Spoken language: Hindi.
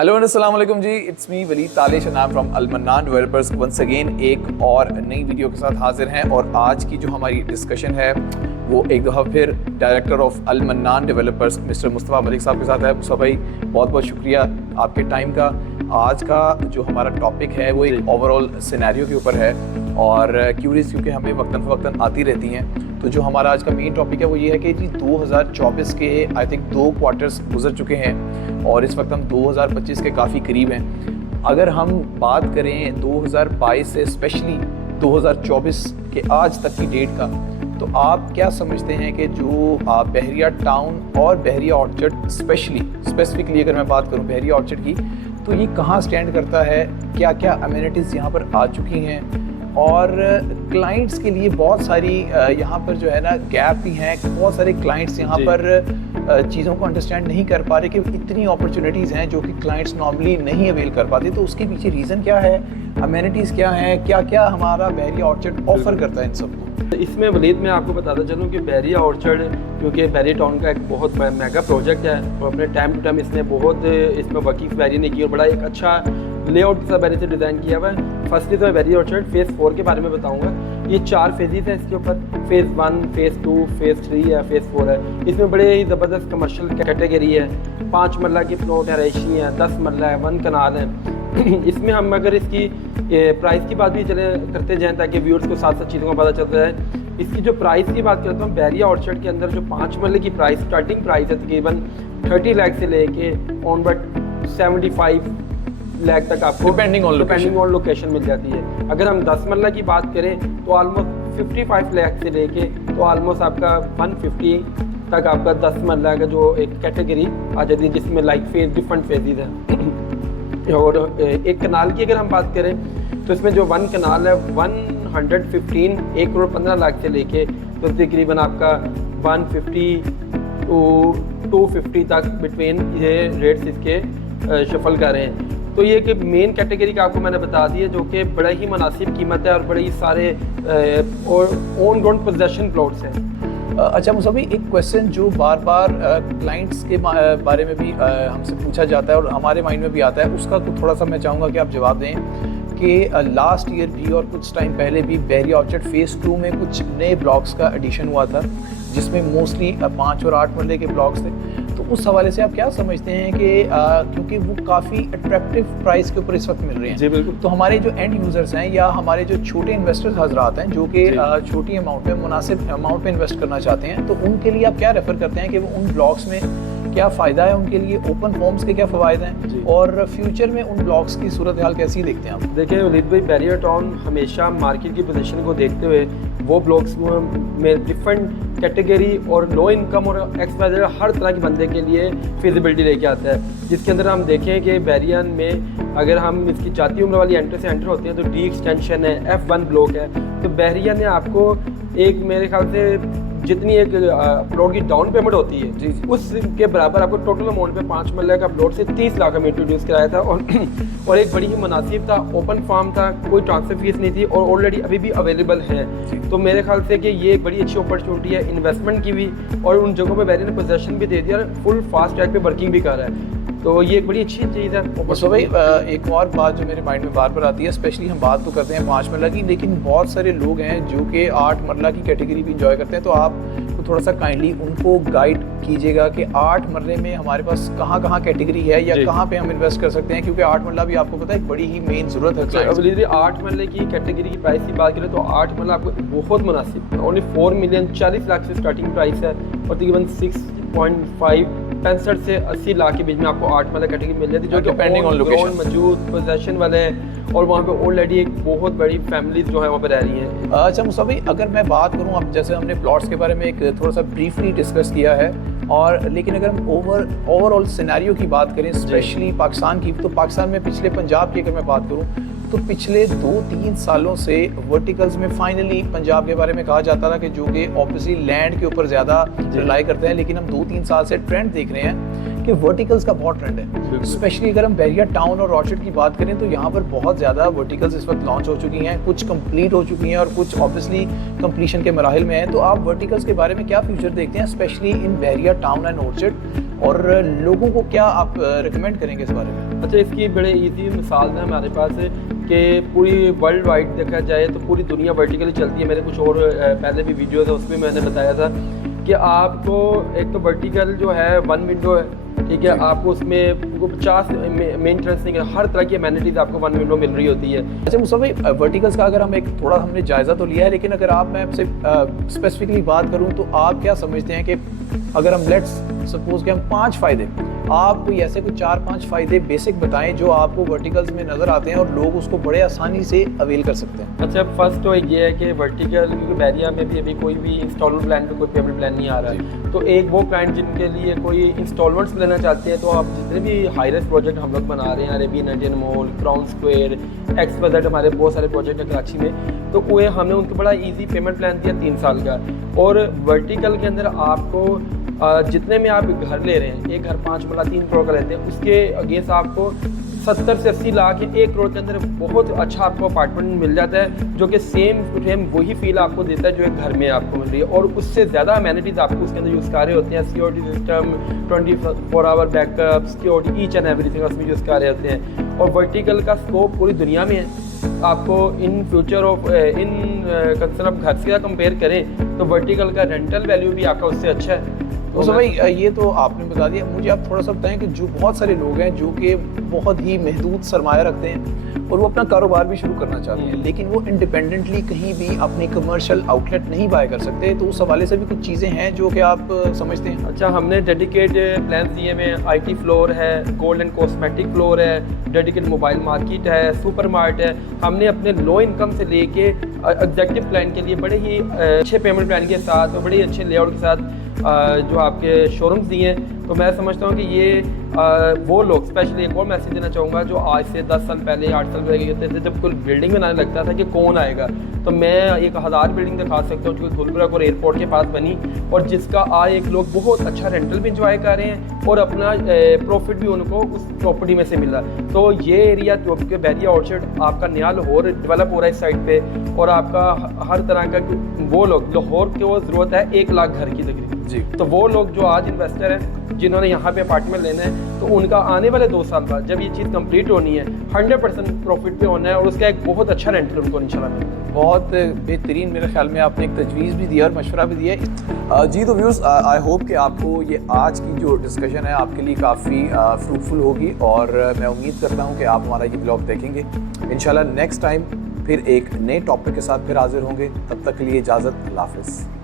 हेलो एंड अस्सलाम वालेकुम जी, it's me Waleed Talish and I am from Al Mannan developers once again एक और नई वीडियो के साथ हाजिर हैं। और आज की जो हमारी डिस्कशन है वो एक दफ़ा फिर director of Al Mannan developers mister Mustafa Malik साहब के साथ है। मुस्तफ़ा भाई बहुत बहुत शुक्रिया आपके टाइम का। आज का जो हमारा टॉपिक है वो एक ओवरऑल सिनेरियो के ऊपर है और क्यूरीज क्योंकि हमें वक्तन फ़वक्तन आती रहती हैं। तो जो हमारा आज का मेन टॉपिक है वो ये है कि जी 2024 के आई थिंक 2 क्वार्टर्स गुजर चुके हैं और इस वक्त हम 2025 के काफ़ी करीब हैं। अगर हम बात करें 2022 से स्पेशली 2024 के आज तक की डेट का, तो आप क्या समझते हैं कि जो बहरिया टाउन और बहरिया ऑर्चर्ड स्पेसिफिकली अगर मैं बात करूं बहरिया ऑर्चर्ड की, तो ये कहाँ स्टैंड करता है, क्या क्या अमेनिटीज़ यहाँ पर आ चुकी हैं और क्लाइंट्स के लिए बहुत सारी यहाँ पर जो है ना गैप भी हैं। बहुत सारे क्लाइंट्स यहाँ पर चीज़ों को अंडरस्टैंड नहीं कर पा रहे कि इतनी अपॉर्चुनिटीज़ हैं जो कि क्लाइंट्स नॉर्मली नहीं अवेल कर पाते। तो उसके पीछे रीज़न क्या है, अमेनिटीज़ क्या हैं, क्या क्या हमारा बहरिया ऑर्चर्ड ऑफर करता है इन सबको। इसमें वलीद मैं आपको बताता चलूँ कि बहरिया ऑर्चर्ड क्योंकि बहरिया टाउन का एक बहुत मेगा प्रोजेक्ट है और अपने टाइम टू टाइम इसने बहुत इसमें वकीफ़ बैरी ने की और बड़ा एक अच्छा लेआउट सा बैरी से डिज़ाइन किया हुआ है। फर्स्टली तो मैं बहरिया ऑर्चर्ड फेज़ 4 के बारे में बताऊंगा। ये 4 फेजेस हैं इसके ऊपर, फेज़ 1, फेज़ 2, फेज़ 3 है, फेज़ 4 है। इसमें बड़े ही ज़बरदस्त कमर्शियल कैटेगरी है। 5 मरला की प्लॉट है, रहायशी है, 10 मरला है, 1 कनाल है। इसमें हम अगर इसकी प्राइस की बात भी चले करते जाएँ ताकि व्यूअर्स को साथ साथ चीज़ों का पता चलता है। इसकी जो प्राइस की बात करता हूँ, बहरिया ऑर्चर्ड के अंदर जो 5 मरले की प्राइस स्टार्टिंग प्राइस है तकरीबन 30 लाख से लेके ऑन बट 75 लाख तक आपको डिपेंडिंग ऑन लोकेशन मिल जाती है। अगर हम 10 मरला की बात करें तो ऑलमोस्ट 55 लाख से लेके तो ऑलमोस्ट आपका 150 तक आपका 10 मरला का जो एक कैटेगरी आ जाती है जिसमें लाइक फेज डिफरेंट फेजेस हैं। और एक कनाल की अगर हम बात करें तो इसमें जो 1 कनाल है 1 करोड़ 15 लाख से लेके तो तकरीबन आपका 150 to 250 तक बिटवीन ये रेट्स इसके शफल कर रहे हैं। तो ये कि मेन कैटेगरी का आपको मैंने बता दिया जो कि बड़ा ही मुनासिब कीमत है और बड़े ही सारे और ऑन ग्राउंड पोजेशन प्लॉट्स हैं। अच्छा मुस्तफ़ा भाई, एक क्वेश्चन जो बार बार क्लाइंट्स के बारे में भी हमसे पूछा जाता है और हमारे माइंड में भी आता है, उसका थोड़ा सा मैं चाहूँगा कि आप जवाब दें कि लास्ट ईयर भी और कुछ टाइम पहले भी बहरिया ऑर्चर्ड फेज़ 2 में कुछ नए ब्लॉक्स का एडिशन हुआ था जिसमें मोस्टली 5 और 8 मरले के ब्लॉक्स थे। तो उस हवाले से आप क्या समझते हैं कि क्योंकि वो काफ़ी अट्रैक्टिव प्राइस के ऊपर इस वक्त मिल रहे हैं जी बिल्कुल, तो हमारे जो एंड यूज़र्स हैं या हमारे जो छोटे इन्वेस्टर्स हजरात हैं जो कि छोटी अमाउंट में मुनासिब अमाउंट में इन्वेस्ट करना चाहते हैं, तो उनके लिए आप क्या रेफ़र करते हैं कि वो उन ब्लॉक्स में क्या फ़ायदा है उनके लिए, ओपन फॉर्म्स के क्या फ़वायद हैं और फ्यूचर में उन ब्लॉक्स की सूरत हाल कैसी देखते हैं आप? देखिए वलीद भाई, बहरिया टाउन हमेशा मार्केट की पोजीशन को देखते हुए वो ब्लॉक्स में डिफरेंट कैटेगरी और लो इनकम और एक्सपायर हर तरह के बंदे के लिए फिजिबिलिटी लेके आता है। जिसके अंदर हम देखें कि बहरिया में अगर हम इसकी जाती उम्र वाली एंट्री से एंटर होते हैं तो डी एक्सटेंशन है, F1 ब्लॉक है। तो बहरिया ने आपको एक मेरे ख्याल से जितनी एक प्लॉट की डाउन पेमेंट होती है जी उसके बराबर आपको टोटल अमाउंट पे 5 मरले का प्लॉट से 30 लाख में इंट्रोड्यूस कराया था और एक बड़ी ही मुनासिब था, ओपन फार्म था, कोई ट्रांसफर फीस नहीं थी और ऑलरेडी अभी भी अवेलेबल है। तो मेरे ख्याल से कि ये एक बड़ी अच्छी अपॉर्चुनिटी है इन्वेस्टमेंट की भी और उन जगहों पर बहरिया ने पोजेसन भी दे दिया और फुल फास्ट ट्रैक पे वर्किंग भी कर रहा है। तो ये एक बड़ी अच्छी चीज़ है। मुस्तफ़ा भाई, एक और बात जो मेरे माइंड में बार बार आती है, स्पेशली हम बात तो करते हैं 5 मरला की, लेकिन बहुत सारे लोग हैं जो कि 8 मरला की कैटेगरी भी इंजॉय करते हैं। तो आप तो थोड़ा सा काइंडली उनको गाइड कीजिएगा कि 8 मरले में हमारे पास कहाँ कहाँ कैटेगरी है या कहाँ पे हम इन्वेस्ट कर सकते हैं, क्योंकि 8 मरला भी आपको पता है एक बड़ी ही मेन ज़रूरत है। अब 8 मरले की कैटेगरी की प्राइस की बात करें तो 8 मरला आपको बहुत मुनासिब, ओनली 4 मिलियन 40 लाख से स्टार्टिंग प्राइस है और तकरीबन 65 से 80 लाख के बीच में आपको 8 मरला कैटेगरी मिल जाती है जो कि डिपेंडिंग ऑन लोकेशन मौजूद पोजेशन वाले हैं और वहाँ पे ऑलरेडी एक बहुत बड़ी फैमिलीज जो है वहाँ पे रह रही हैं। अच्छा मुस्तफ़ा भाई, अगर मैं बात करूँ, अब जैसे हमने प्लॉट्स के बारे में एक थोड़ा सा ब्रीफली डिस्कस किया है और लेकिन अगर हम ओवरऑल सिनेरियो की बात करें स्पेशली पाकिस्तान की, तो पाकिस्तान में पिछले पंजाब की अगर मैं बात करूँ तो पिछले 2-3 सालों से वर्टिकल्स में फाइनली पंजाब के बारे में कहा जाता था कि जो कि ऑब्वियसली लैंड के ऊपर ज़्यादा रिलाई करते हैं, लेकिन हम 2-3 साल से ट्रेंड देख रहे हैं कि कि वर्टिकल्स का बहुत ट्रेंड है। स्पेशली अगर हम बहरिया टाउन और ऑर्चर्ड की बात करें तो यहाँ पर बहुत ज़्यादा वर्टिकल्स इस वक्त लॉन्च हो चुकी हैं, कुछ कंप्लीट हो चुकी हैं और कुछ ऑब्वियसली कंप्लीशन के मराहिल में हैं। तो आप वर्टिकल्स के बारे में क्या फ्यूचर देखते हैं, specially in Bahria town and orchard, और लोगों को क्या आप रिकमेंड करेंगे इस बारे में? अच्छा, इसकी बड़े इजी मिसाल है हमारे पास कि पूरी वर्ल्ड वाइड देखा जाए तो पूरी दुनिया वर्टिकली चलती है। मैंने कुछ और पहले भी वीडियोस है उसमें मैंने बताया था कि आपको एक तो वर्टिकल जो है 1 विंडो है, ठीक है, आपको उसमें 50 मेंटेनेंस नहीं, हर तरह की अमेनिटीज आपको 1 विंडो मिल रही होती है। अच्छा मुस्तफा भाई, वर्टिकल्स का अगर हम एक थोड़ा हमने जायज़ा तो लिया है, लेकिन अगर आप मैं आपसे स्पेसिफिकली बात करूं तो आप क्या समझते हैं कि अगर हम लेट्स सपोज कि हम 5 फ़ायदे, आप कोई ऐसे कुछ 4-5 फ़ायदे बेसिक बताएं जो आपको वर्टिकल्स में नज़र आते हैं और लोग उसको बड़े आसानी से अवेल कर सकते हैं? अच्छा, फर्स्ट तो ये है कि वर्टिकल, क्योंकि बहरिया में भी अभी कोई भी इंस्टॉलमेंट प्लान पे कोई पेमेंट प्लान नहीं आ रहा है, तो एक वो क्लाइंट जिनके लिए कोई इंस्टॉलमेंट्स लेना चाहते हैं, तो आप जितने भी हाईरेस्ट प्रोजेक्ट हम लोग बना रहे हैं, Arabian Indian mall, crown square, XYZ, हमारे बहुत सारे प्रोजेक्ट हैं कराची में, तो वो हमने उनको बड़ा ईजी पेमेंट प्लान दिया 3 साल का। और वर्टिकल के अंदर आपको जितने में आप घर ले रहे हैं, एक घर 5 मरला 3 करोड़ का लेते हैं, उसके अगेंस्ट आपको 70 से 80 लाख या 1 करोड़ के अंदर बहुत अच्छा आपको अपार्टमेंट मिल जाता है, जो कि सेम टू सेम वही फील आपको देता है जो एक घर में आपको मिल रही है, और उससे ज़्यादा अमेनिटीज़ आपको उसके अंदर यूज़ कर रहे होते हैं। Security system, 24 hour backup, security, each and everything उसमें यूज़ कर रहे होते हैं। और वर्टिकल का स्कोप पूरी दुनिया में है। आपको in future of in concern आप घर से कंपेयर करें तो वर्टिकल का रेंटल वैल्यू भी आपका उससे अच्छा है। तो भाई ये तो आपने बता दिया, मुझे आप थोड़ा सा बताएं कि जो बहुत सारे लोग हैं जो कि बहुत ही महदूद सरमाया रखते हैं और वो अपना कारोबार भी शुरू करना चाहते हैं, लेकिन वो इंडिपेंडेंटली कहीं भी अपनी कमर्शियल आउटलेट नहीं बाय कर सकते, तो उस हवाले से भी कुछ चीज़ें हैं जो कि आप समझते हैं? अच्छा, हमने डेडिकेट प्लान दिए में IT फ्लोर है, गोल्ड एंड कॉस्मेटिक फ्लोर है, डेडिकेट मोबाइल मार्केट है, सुपर मार्ट है। हमने अपने लो इनकम से लेके एग्जेक्टिव प्लान के लिए बड़े ही अच्छे पेमेंट प्लान के साथ और बड़े ही अच्छे लेआउट के साथ जो आपके शोरूम्स दिए हैं। तो मैं समझता हूँ कि ये वो लोग, स्पेशली एक और मैसेज देना चाहूँगा, जो आज से 10 साल पहले 8 साल पहले कहते थे जब कोई बिल्डिंग बनाने लगता था कि कौन आएगा, तो मैं एक 1000 बिल्डिंग दिखा सकता हूँ जो गुलबर्ग और एयरपोर्ट के पास बनी और जिसका आज एक लोग बहुत अच्छा रेंटल भी इंजॉय कर रहे हैं और अपना प्रॉफिट भी उनको उस प्रॉपर्टी में से मिला। तो ये एरिया जो कि बहरिया ऑर्चर्ड आपका नया लाहौर डेवलप हो रहा है इस साइड पे, और आपका हर तरह का वो लोग लाहौर को ज़रूरत है 1 लाख घर की तकरीबन जी। तो वो लोग जो आज इन्वेस्टर हैं जिन्होंने यहाँ पे अपार्टमेंट लेना है, तो उनका आने वाले 2 साल बाद जब ये चीज़ कंप्लीट होनी है 100% प्रॉफिट पे होना है और उसका एक बहुत अच्छा रेंटल उनको इंशाल्लाह मिलता है। बहुत बेहतरीन, मेरे ख्याल में आपने एक तजवीज़ भी दिया और मशवरा भी दिया। जी तो व्यूअर्स, आई होप कि आपको ये आज की जो डिस्कशन है आपके लिए काफ़ी फ्रूटफुल होगी और मैं उम्मीद करता हूँ कि आप हमारा ये ब्लॉग देखेंगे। इंशाल्लाह नेक्स्ट टाइम फिर एक नए टॉपिक के साथ फिर हाजिर होंगे। तब तक के लिए इजाज़त, अल्लाह हाफ़िज़।